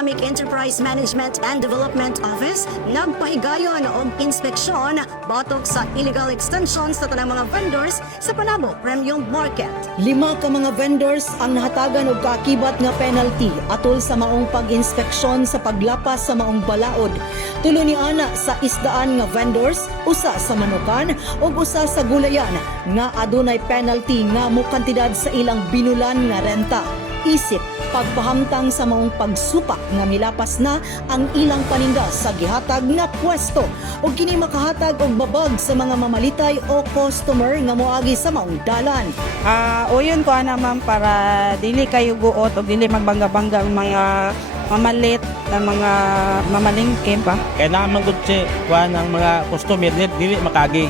Economic Enterprise Management and Development Office nagpahigayon og inspeksyon batok sa illegal extensions sa tanang mga vendors sa Panabo Premium Market. 5 ka mga vendors ang nahatagan og kaakibat nga penalty atol sa maong pag-inspeksyon sa paglapas sa maong balaod. Tulo ni ana sa isdaan nga vendors, usa sa manukan ug usa sa gulayan nga adunay penalty nga mo kantidad sa ilang binulan nga renta. Isip pagpahamtang sa maong pagsupak nga milapas na ang ilang paninda sa gihatag nga pwesto ug kini makahatag og babag sa mga mamalitay o customer nga moagi sa maong dalan. Uyon ko naman para dili kayo guot o dili magbangga-bangga ang mga mamalit na mga mamalingke pa. Kailangan magud si kuan ang mga customer dili makagi.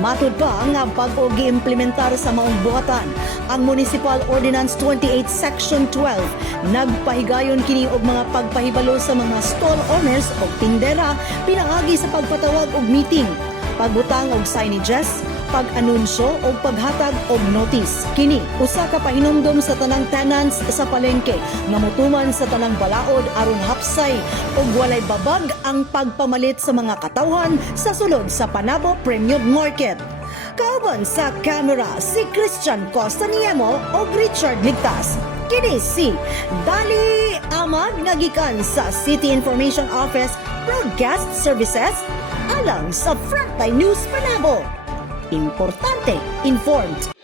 Matud pa nga pag-o gi-implementar sa maong buhatan ang Municipal Ordinance 28 Section 12 nagpahigayon kini og mga pagpahibalo sa mga stall owners o tindera pinaagi sa pagpatawag og meeting, pagbutang og signages, pag-anunsyo o paghatag og notice. Kini usa ka pahinumdom sa tanang tenants sa palengke nga motuman sa tanang balaod aron hapsay ug walay babag ang pagpamalit sa mga katawhan sa sulod sa Panabo Premium Market. Kauban sa camera si Christian Costa Niemo o Richard Ligtas. Kini si Dali Amad nga gikan sa City Information Office Broadcast Services alang sa Frontline News Panabo. Importante, informed.